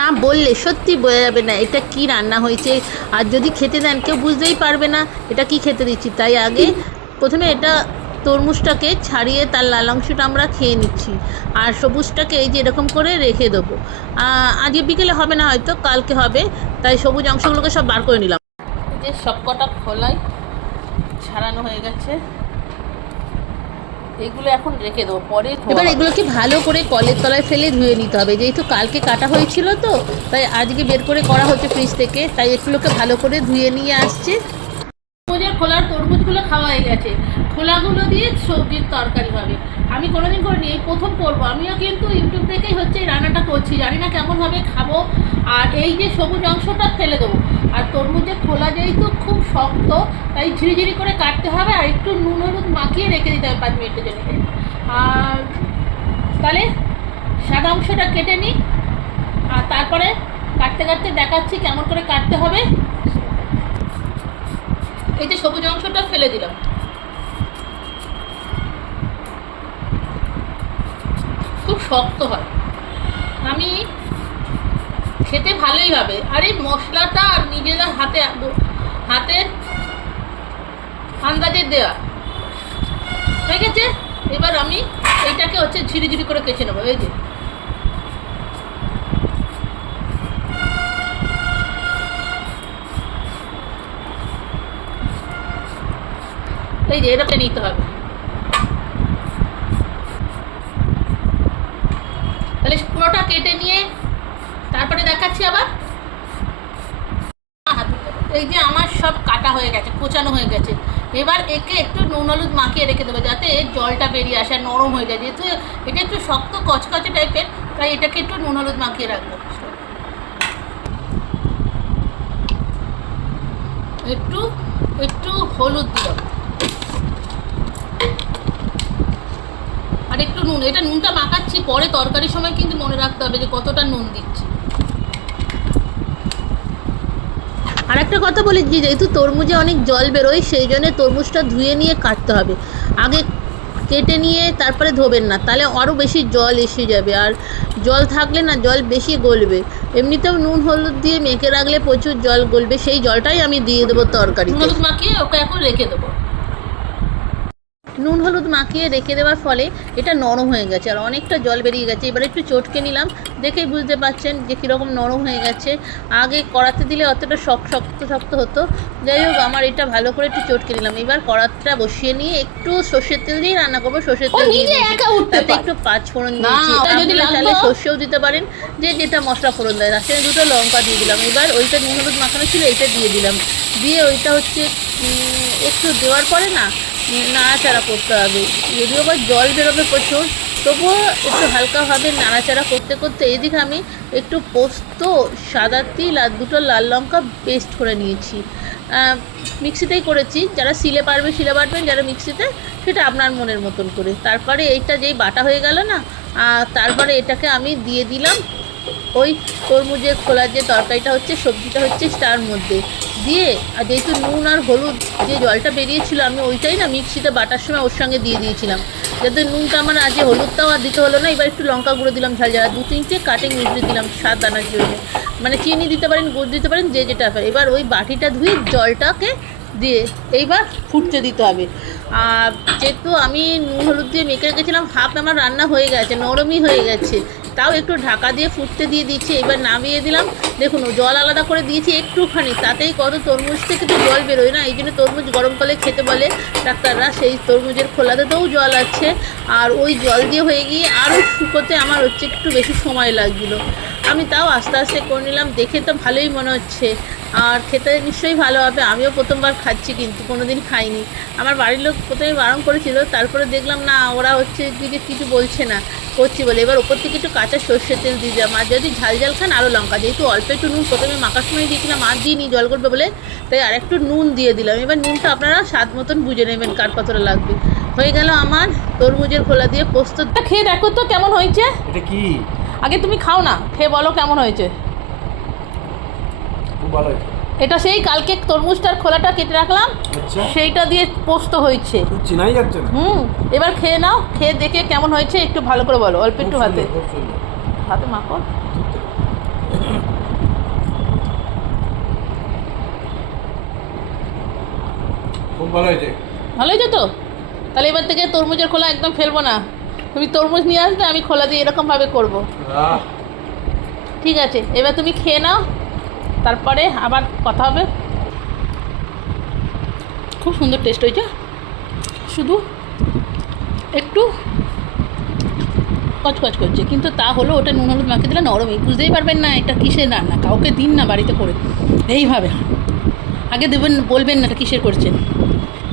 না বললে সত্যি বোঝা যাবে না এটা কি রান্না হয়েছে। আর যদি খেতে দেন কেউ বুঝতেই পারবে না এটা কি খেতে দিচ্ছি। তাই আগে প্রথমে এটা তরমুজটাকে ছাড়িয়ে তার লাল অংশটা আমরা খেয়ে নিচ্ছি, আর সবুজটাকে এই যে এরকম করে রেখে দেবো। আজকে বিকেলে হবে না, হয়তো কালকে হবে, তাই সবুজ অংশগুলোকে সব বার করে নিলাম। যে সব কটা খোলাই ছাড়ানো হয়ে গেছে, এগুলো এখন রেখে দেবো, পরে এবার এগুলোকে ভালো করে কলের তলায় ফেলে ধুয়ে নিতে হবে। যেহেতু কালকে কাটা হয়েছিল তো, তাই আজকে বের করে করা হচ্ছে ফ্রিজ থেকে, তাই এগুলোকে ভালো করে ধুয়ে নিয়ে আসছে। তরমুজের খোলার তরমুজগুলো খাওয়া হয়ে গেছে, খোলাগুলো দিয়ে সবজির তরকারি হবে। আমি কোনোদিন করিনি, এই প্রথম করবো। আমিও কিন্তু ইউটিউব থেকেই হচ্ছে এই রান্নাটা করছি, জানি না কেমনভাবে খাবো। আর এই যে সবুজ অংশটা ফেলে দেবো, আর তরমুজের খোলা যেহেতু খুব শক্ত, তাই ঝিরিঝিরি করে কাটতে হবে, আর একটু নুন হলুদ মাখিয়ে রেখে দিতে হবে 5 মিনিটের জন্য। আর তাহলে সাদা অংশটা কেটে নিই, আর তারপরে কাটতে কাটতে দেখাচ্ছি কেমন করে কাটতে হবে। এই যে সবুজ অংশটা ফেলে দিলাম, খুব শক্ত হয়, আমি খেতে ভালোই হবে। আর এই মশলাটা আর নিজেদের হাতের আন্দাজে দেওয়া হয়ে গেছে। এবার আমি এইটাকে হচ্ছে ঝিরিঝিরি করে কেচে নেবো। এই যে এরকম নিতে হবে, তাহলে পুরোটা কেটে নিয়ে তারপরে দেখাচ্ছি আবার। এই যে আমার সব কাটা হয়ে গেছে, কোচানো হয়ে গেছে। এবার একে একটু নুন হলুদ মাখিয়ে রেখে দেবো, যাতে জলটা বেরিয়ে আসে, নরম হয়ে যায়। যেহেতু এটা একটু শক্ত কচকচে টাইপের, তাই এটাকে একটু নুন হলুদ মাখিয়ে রাখবো। একটু একটু হলুদ দিলাম, আর একটু নুন। এটা নুনটা মাখাচ্ছি পরে তরকারির সময়, কিন্তু মনে রাখতে হবে যে কতটা নুন দিচ্ছি। আর একটা কথা বলি, যেহেতু তরমুজে অনেক জল বেরোয়, সেই জন্য তরমুজটা ধুয়ে নিয়ে কাটতে হবে। আগে কেটে নিয়ে তারপরে ধোবেন না, তাহলে আরও বেশি জল এসে যাবে, আর জল থাকলে না জল বেশি গলবে। এমনিতেও নুন হলুদ দিয়ে মেখে রাখলে প্রচুর জল গলবে, সেই জলটাই আমি দিয়ে দেবো তরকারি। নুন হলুদ মাখিয়ে ওকে এখন রেখে দেবো। নুন হলুদ মাখিয়ে রেখে দেওয়ার ফলে এটা নরম হয়ে গেছে, আর অনেকটা জল বেরিয়ে গেছে। এবার একটু চটকে নিলাম, দেখেই বুঝতে পারছেন যে কীরকম নরম হয়ে গেছে। আগে কড়াতে দিলে অতটা শক্ত হতো। যাই হোক, আমার এটা ভালো করে একটু চটকে নিলাম। এবার কড়াটা বসিয়ে নিয়ে একটু সর্ষের তেল দিয়ে রান্না করবো। সর্ষের তেল দিয়ে তাতে একটু 5 ফোড়ন দিয়েছি, তাহলে সর্ষেও দিতে পারেন, যে যেটা মশলা ফোড়ন দেয়। তার সঙ্গে 2টো লঙ্কা দিয়ে দিলাম। এবার ওইটা নুন হলুদ মাখানো ছিল, এটা দিয়ে দিলাম। দিয়ে ওইটা হচ্ছে একটু দেওয়ার পরে না নাড়াচাড়া করতে হবে। যদিও বা জল বেরোবে প্রচুর, তবুও একটু হালকাভাবে নাড়াচাড়া করতে করতে এদিকে আমি একটু পোস্ত, সাদা তিল আর 2টো লাল লঙ্কা পেস্ট করে নিয়েছি। মিক্সিতেই করেছি, যারা শিলে বাটবেন, যারা মিক্সিতে, সেটা আপনার মনের মতন করে। তারপরে এইটা যেই বাটা হয়ে গেল না, তারপরে এটাকে আমি দিয়ে দিলাম ওই তরমুজের খোলার যে তরকারিটা হচ্ছে, সবজিটা হচ্ছে তার মধ্যে দিয়ে। আর যেহেতু নুন আর হলুদ যে জলটা বেরিয়েছিল, আমি ওইটাই না মিক্সিতে বাটার সময় ওর সঙ্গে দিয়ে দিয়েছিলাম, যাতে নুনটা আমার আজকে হলুদটাও আর দিতে হলো না। এবার একটু লঙ্কা গুঁড়ো দিলাম ঝাল ঝাল, 2-3টে কাটিং মিষ্টি দিলাম স্বাদ দানার জন্য। মানে চিনি দিতে পারেন, গুড় দিতে পারেন, যে যেটা হয়। এবার ওই বাটিটা ধুয়ে জলটাকে দিয়ে এইবার ফুটতে দিতে হবে। আর যেহেতু আমি নুন হলুদ দিয়ে মেখে রেখেছিলাম, হাফ আমার রান্না হয়ে গেছে, নরমই হয়ে গেছে, তাও একটু ঢাকা দিয়ে ফুটতে দিয়ে দিচ্ছি। এবার নামিয়ে দিলাম। দেখুন, জল আলাদা করে দিয়েছি একটুখানি, তাতেই কত তরমুজ থেকে তো জল বেরোয় না। এই জন্য তরমুজ গরমকালে খেতে বলে ডাক্তাররা। সেই তরমুজের খোলাতেও জল আছে, আর ওই জল দিয়ে হয়ে গিয়ে আরও শুকোতে আমার হচ্ছে একটু বেশি সময় লাগছিলো। আমি তাও আস্তে আস্তে করে নিলাম। দেখে তো ভালোই মনে হচ্ছে, আর খেতে নিশ্চয়ই ভালো হবে। আমিও প্রথমবার খাচ্ছি, কিন্তু কোনো দিন খাইনি। আমার বাড়ির লোক প্রথমে বারণ করেছিল, তারপরে দেখলাম না, ওরা হচ্ছে কিছু বলছে না, করছি বলে। এবার ওপর থেকে একটু কাঁচা সর্ষের তেল দিয়ে দিলাম, আর যদি ঝাল খান আরও লঙ্কা। যেহেতু অল্প একটু নুন প্রথমে মাখার সময় দিয়েছিলাম, আর দিইনি জল করবে বলে, তাই আর একটু নুন দিয়ে দিলাম। এবার নুনটা আপনারা স্বাদ মতন বুঝে নেবেন কার কতটা লাগবে। হয়ে গেল আমার তরমুজের খোলা দিয়ে পোস্ত। খেয়ে দেখো তো কেমন হয়েছে। এটা কি? আগে তুমি খাও না, খেয়ে বলো কেমন হয়েছে। খুব ভালো হয়েছে। এটা সেই কালকে তরমুজটার খোলাটা কেটে রাখলাম, সেইটা দিয়ে পোস্ত হয়েছে। চিনাই যাচ্ছে না। এবার খেয়ে নাও, খেয়ে দেখে কেমন হয়েছে একটু ভালো করে বলো। অল্প একটু হাতে মাখো। ভালো হয়েছে। ভালো হয়েছে তো? তাহলে এবার থেকে তরমুজের খোলা একদম ফেলবো না, তুমি তরমুজ নিয়ে আসবে, আমি খোলা দিয়ে এরকমভাবে করবো। ঠিক আছে, এবার তুমি খেয়ে নাও, তারপরে আবার কথা হবে। খুব সুন্দর টেস্ট হয়েছে, শুধু একটু কচকচ করছে, কিন্তু তা হলো ওটা নুন হলুদ মাখিয়ে দিলে নরমই, বুঝতেই পারবেন না এটা কিসের রান্না। কাউকে দিন না বাড়িতে করে এইভাবে, আগে দেবেন, বলবেন না এটা কিসের করছেন,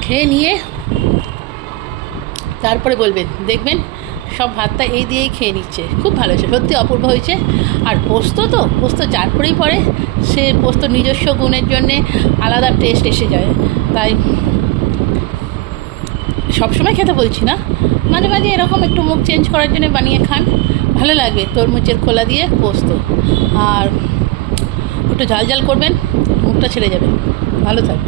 খেয়ে নিয়ে তারপরে বলবেন, দেখবেন সব ভাতটা এই দিয়েই খেয়ে নিচ্ছে। খুব ভালো হয়েছে, সত্যি অপূর্ব হয়েছে। আর পোস্ত তো, পোস্ত যার করেই পড়ে সে পোস্ত নিজস্ব গুণের জন্যে আলাদা টেস্ট এসে যায়। তাই সবসময় খেতে বলছি না, মাঝে মাঝে এরকম একটু মুখ চেঞ্জ করার জন্য বানিয়ে খান, ভালো লাগবে। তরমুজের খোলা দিয়ে পোস্ত, আর একটু ঝাল ঝাল করবেন, মুখটা ছেড়ে যাবে। ভালো থাকবে।